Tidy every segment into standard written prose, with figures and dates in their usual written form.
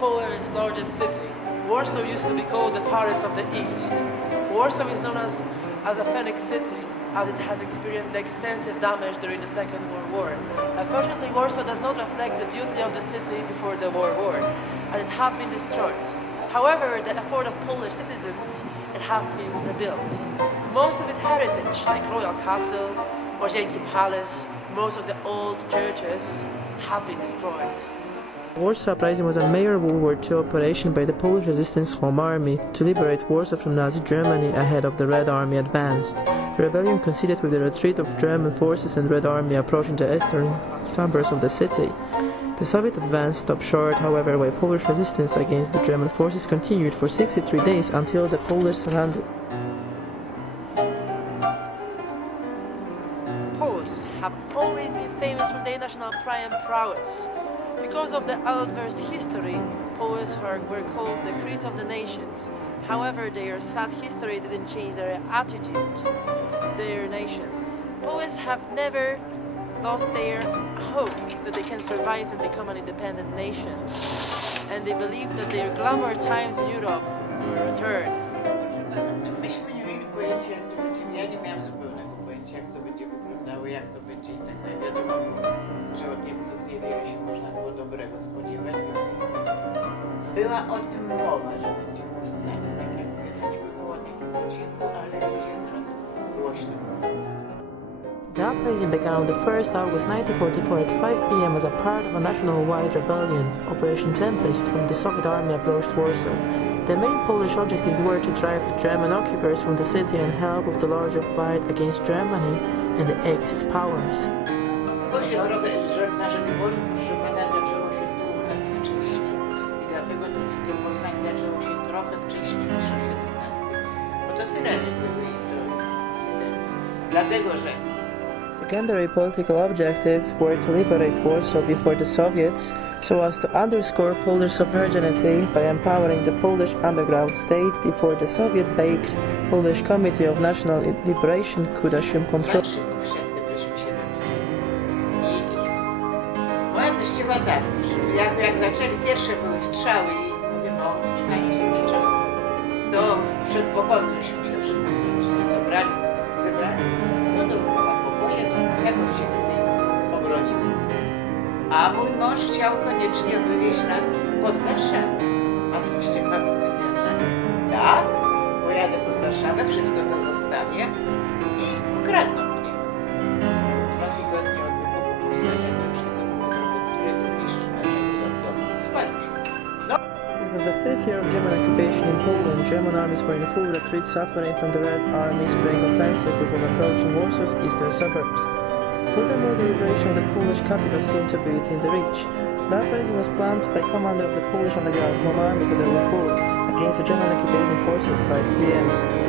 Poland is its largest city. Warsaw used to be called the Paris of the East. Warsaw is known as a phoenix city, as it has experienced extensive damage during the Second World War. Unfortunately, Warsaw does not reflect the beauty of the city before the World War, as it has been destroyed. However, the effort of Polish citizens, it has been rebuilt. Most of its heritage, like Royal Castle, Łazienki Palace, most of the old churches, have been destroyed. Warsaw Uprising was a major World War II operation by the Polish Resistance Home Army to liberate Warsaw from Nazi Germany ahead of the Red Army advanced. The rebellion coincided with the retreat of German forces and Red Army approaching the eastern suburbs of the city. The Soviet advance stopped short, however, while Polish resistance against the German forces continued for 63 days until the Polish surrendered. Poles have always been famous for their national pride and prowess. Because of the adverse history, Poles were called the Christ of the nations. However, their sad history didn't change their attitude to their nation. Poles have never lost their hope that they can survive and become an independent nation. And they believe that their glamour times in Europe will return. Myśmy nie mieli pojęcia, jak to będzie. Ja nie miałam zupełnego pojęcia, jak to będzie wyglądało, jak to będzie i tak dalej. Wiadomo było, że od Niemców niewiele się można było dobrego spodziewać, więc była o tym mowa, że będzie powstanie. Tak jak mówię, to nie było po cichu, ale powiedziałem, że głośno. The uprising began on the 1st August 1944 at 5 p.m. as a part of a national-wide rebellion, Operation Tempest, when the Soviet army approached Warsaw. The main Polish objectives were to drive the German occupiers from the city and help with the larger fight against Germany and the Axis powers. Bo się trochę, na Żoliborzu, proszę pana, zaczęło się tu u nas wcześniej i dlatego to powstanie zaczęło się trochę wcześniej niż o 17, bo to syreny były i to dlatego, że Secondary political objectives were to liberate Warsaw before the Soviets, so as to underscore Polish sovereignty by empowering the Polish underground state before the Soviet-backed Polish Committee of National Liberation could assume control. Moja teściowa tak, jak zaczęli pierwsze były strzały i mówimy o stanie się niczego, to w przedpokoju żeśmy się wszyscy zebrali. No dobra, pokoje to jakoś się tutaj obronimy. A mój mąż chciał koniecznie wywieźć nas pod Warszawę. A teściowa powiedziała tak, pojadę pod Warszawę, wszystko to zostawię i ukradną mnie. 2 tygodnie od wybuchu powstania, to już tego było trochę niszczone, to spalił się. It was the 5th year of German occupation in Poland. German armies were in full retreat, suffering from the Red Army's spring offensive, which was approaching Warsaw's eastern suburbs. Furthermore, the liberation of the Polish capital seemed to be within the reach. The uprising was planned by commander of the Polish underground home army, Tadeusz Bur, against the German occupation forces at 5 p.m.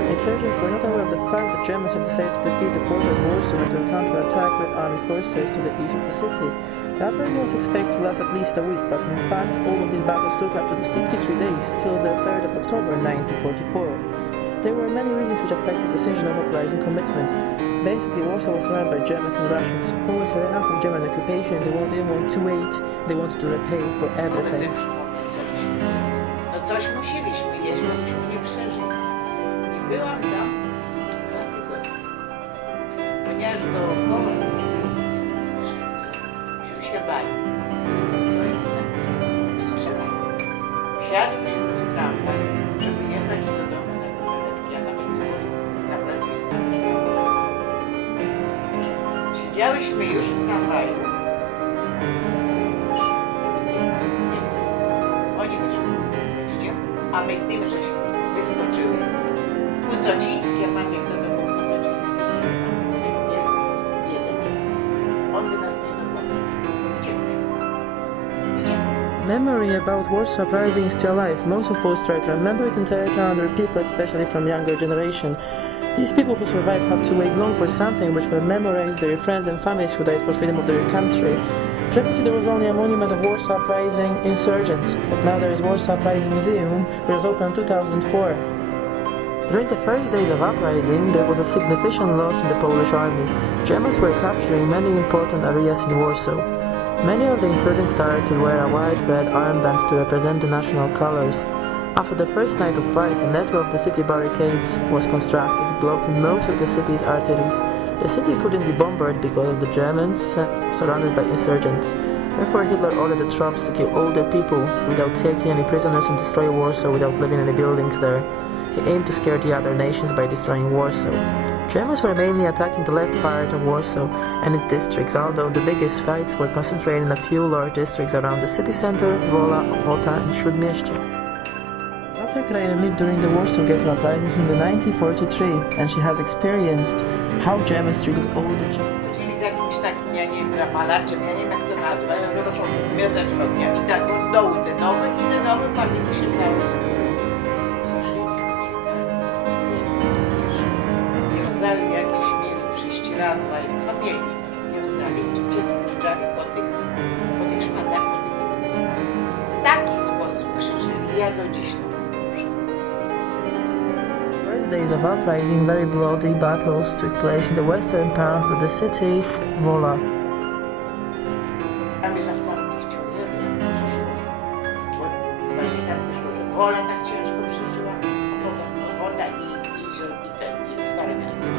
Insurgents were not aware of the fact that Germans had decided to defeat the fortress Warsaw and to counter-attack Red Army forces to the east of the city. The uprising was expected to last at least a week, but in fact all of these battles took up to the 63 days till the 3rd of October 1944. There were many reasons which affected the decision of uprising commitment. Basically, Warsaw was run by Germans and Russians. Poles had enough of German occupation, they didn't want to wait, they wanted to repay for everything. No coś musieliśmy jeść, bo myśmy nie przeżyli. I byłam tam 2 tygodnie. Ponieważ dookoła już się bali. Co jest tam? Wystrzelają. Wsiadłyśmy w tramwaj, żeby jechać do domu na Kowaletki, a na Żoliborzu na placu jest tam siedziałyśmy już w tramwaju. Niemcy. Oni wyszli wreszcie, a my tym żeśmy wyskoczyły. Kuzocińskie, pamiętam do domu Kuzocińskie. On by nas nie dopadł. Memory about Warsaw Uprising is still alive. Most of Poles try to remember it and tell it to other people, especially from younger generation. These people who survived had to wait long for something which will memorize their friends and families who died for freedom of their country. Previously there was only a monument of Warsaw Uprising insurgents, but now there is Warsaw Uprising Museum, which was opened in 2004. During the first days of uprising, there was a significant loss in the Polish army. Germans were capturing many important areas in Warsaw. Many of the insurgents started to wear a white red armband to represent the national colors. After the first night of fights, a network of the city barricades was constructed, blocking most of the city's arteries. The city couldn't be bombarded because of the Germans surrounded by insurgents. Therefore, Hitler ordered the troops to kill all the people without taking any prisoners and destroy Warsaw without leaving any buildings there. He aimed to scare the other nations by destroying Warsaw. Germans were mainly attacking the left part of Warsaw and its districts, although the biggest fights were concentrated in a few large districts around the city center, Wola, Ochota and Śródmieście. Zofia Krajen lived during the Warsaw Ghetto Uprising in 1943, and she has experienced how Germans treated all the Jews. Chodzili z jakimś takim, ja nie wiem, drapalaczem, ja nie wiem jak to nazwać. Miotacz ognia. I tak od dołu te nowe i te nowe palniki się całe. Wiązali jakieś mieli prześcieradła i co mieli. Wiązali, gdzie spuszczali po tych szmatach, w taki sposób krzyczeli. Ja do dziś to First days of uprising, very bloody battles took place in the western part of the city, Wola. Tam jest na samym mieście, Jezu, jak przeżyło. Bo właśnie tak wyszło, że Wola tak ciężko przeżyła, a potem Ochota i Stare Miasto.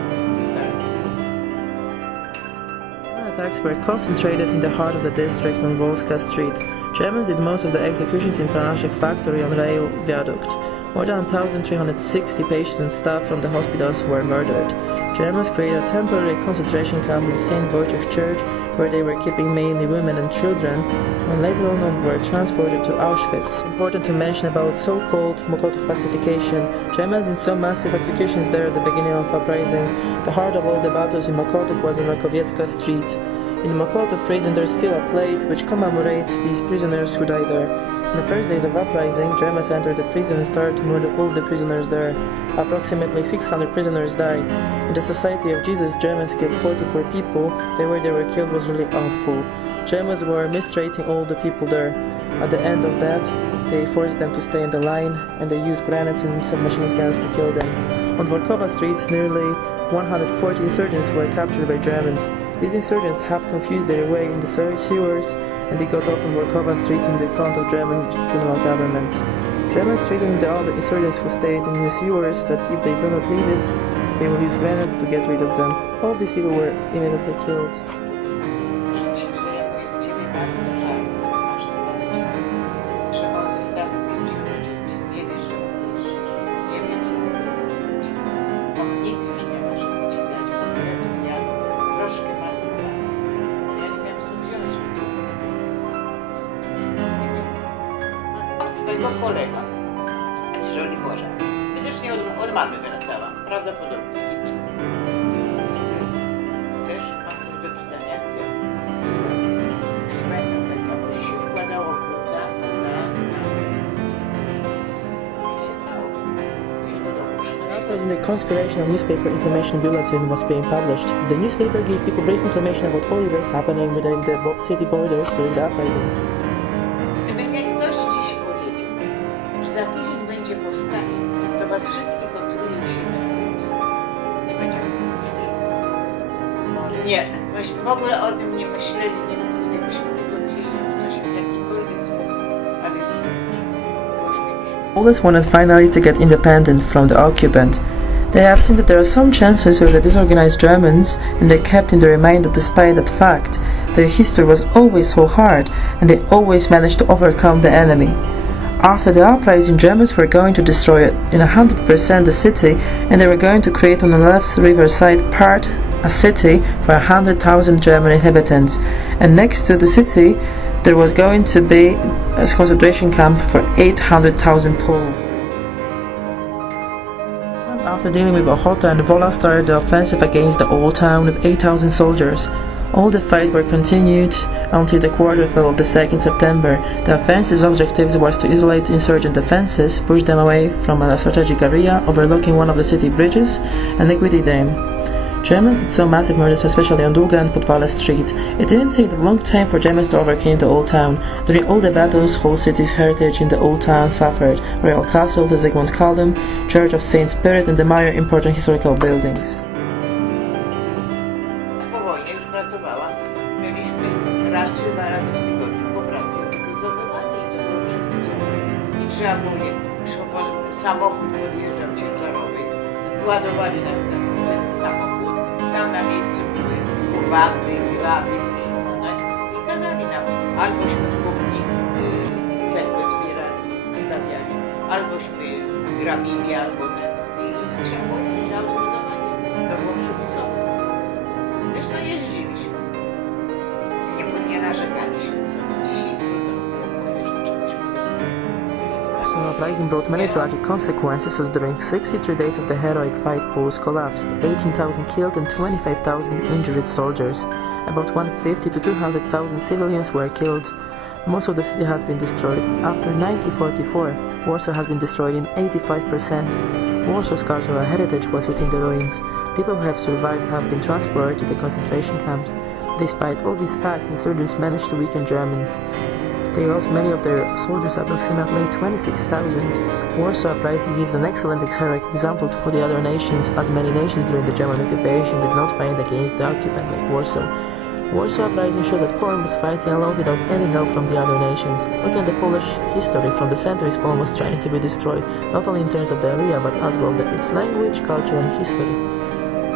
Attacks were concentrated in the heart of the district on Wolska Street. Germans did most of the executions in Franaszek factory on rail viaduct. More than 1,360 patients and staff from the hospitals were murdered. Germans created a temporary concentration camp in St. Wojciech Church, where they were keeping mainly women and children, when later on were transported to Auschwitz. Important to mention about so-called Mokotów pacification. Germans did some massive executions there at the beginning of uprising. The heart of all the battles in Mokotów was in Rakowiecka Street. In Mokotów prison there is still a plate which commemorates these prisoners who died there. In the first days of uprising, Germans entered the prison and started to murder all the prisoners there. Approximately 600 prisoners died. In the Society of Jesus, Germans killed 44 people. The way they were killed was really awful. Germans were mistreating all the people there. At the end of that, they forced them to stay in the line, and they used grenades and submachine guns to kill them. On Dworkowa streets, nearly 140 insurgents were captured by Germans. These insurgents have confused their way in the sewers, and they got off on Dworkowa street in the front of German general government. Germans threatened the other insurgents who stayed in the sewers that if they do not leave it, they will use grenades to get rid of them. All of these people were immediately killed. Swojego kolega z Żoliborza. Widocznie od mamy wracała, prawdopodobnie. Chcesz? Mam coś do czytania, chcę. Już nie pamiętam tak, a może się wkładało buta, As the conspirational newspaper information bulletin was being published, the newspaper gave people brief information about all events happening within the city borders during the uprising. Za tydzień będzie powstanie, to was wszystkich otruje i się nie będziemy tego. Nie, myśmy w ogóle o tym nie myśleli, nie mówili, jakbyśmy tego chcieli, to się w jakikolwiek sposób, ale już Poles wanted finally to get independent from the occupant. They have seen that there are some chances with the disorganized Germans, and they kept in their mind that despite that fact, their history was always so hard, and they always managed to overcome the enemy. After the uprising, Germans were going to destroy it in 100% the city, and they were going to create on the left riverside part a city for 100,000 German inhabitants, and next to the city there was going to be a concentration camp for 800,000 Poles. After dealing with Ochota and Wola, started the offensive against the old town with 8,000 soldiers. All the fights were continued until the quarterfinal of the 2nd September. The offensive's objectives was to isolate insurgent defenses, push them away from a strategic area, overlooking one of the city bridges, and liquidate them. Germans did some massive murders, especially on Długa and Podwale Street. It didn't take a long time for Germans to overcome the old town. During all the battles, whole city's heritage in the old town suffered. Royal Castle, the Zygmunt Kaldum, Church of Saint Spirit, and the major important historical buildings. pracowała, mieliśmy raz czy dwa razy w tygodniu po pracy obozowywanie i to było przymusowe. I trzeba było samochód podjeżdżał ciężarowy, ładowali nas ten samochód, tam na miejscu były łopaty, graby, i kazali nam, albośmy w kuchni cegłę zbierali, stawiali, albośmy grabili, albo i trzeba było jeździć na obozowanie. To było przymusowe. Zresztą jeździliśmy. Nie narzekaliśmy sobie. Dzisiaj trudno było powiedzieć, że czegoś Warsaw Uprising brought many tragic consequences, as during 63 days of the heroic fight, Poles collapsed, 18,000 killed and 25,000 injured soldiers. About 150 to 200,000 civilians were killed. Most of the city has been destroyed. After 1944, Warsaw has been destroyed in 85%. Warsaw's cultural heritage was within the ruins. People who have survived have been transported to the concentration camps. Despite all these facts, insurgents managed to weaken Germans. They lost many of their soldiers, approximately 26,000. Warsaw Uprising gives an excellent heroic example to the other nations, as many nations during the German occupation did not fight against the occupant like Warsaw. Warsaw Uprising shows that Poland was fighting alone without any help from the other nations. Look at the Polish history from the centuries almost trying to be destroyed, not only in terms of the area but as well its language, culture and history.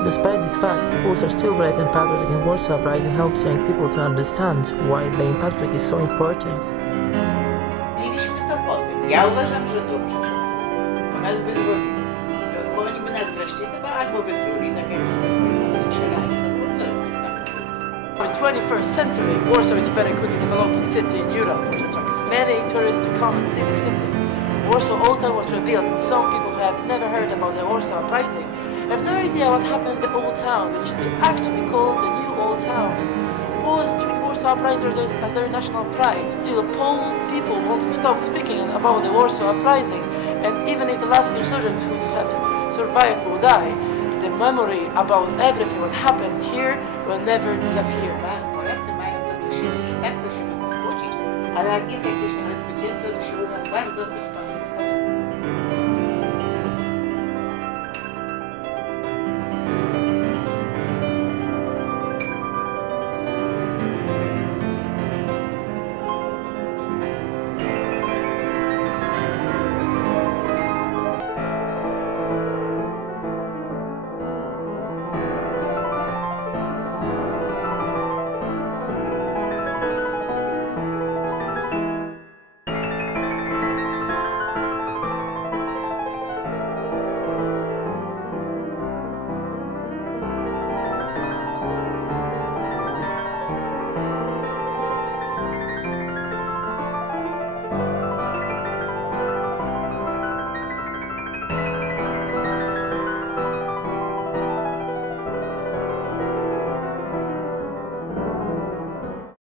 Despite these facts, Poles are still brave and patriotic, and Warsaw Uprising helps young people to understand why being patriotic is so important. Mieliśmy to potem. Ja uważam, że dobrze, bo nas wyzwolili. Bo oni by nas wreszcie chyba albo wytruli, tak jak strzelali, no co In the 21st century, Warsaw is a very quickly developing city in Europe, which attracts many tourists to come and see the city. Warsaw Old Town was rebuilt, and some people who have never heard about the Warsaw Uprising have no idea what happened in the Old Town, which should be actually called the New Old Town. Poles treat Warsaw Uprising as their national pride. Still, Polish people won't stop speaking about the Warsaw Uprising, and even if the last insurgents who have survived will die, the memory about everything that happened here will never disappear. Polacy mają to do siebie, że tak to się mogą budzić, ale jak jest jakieś niebezpieczeństwo, to się uda bardzo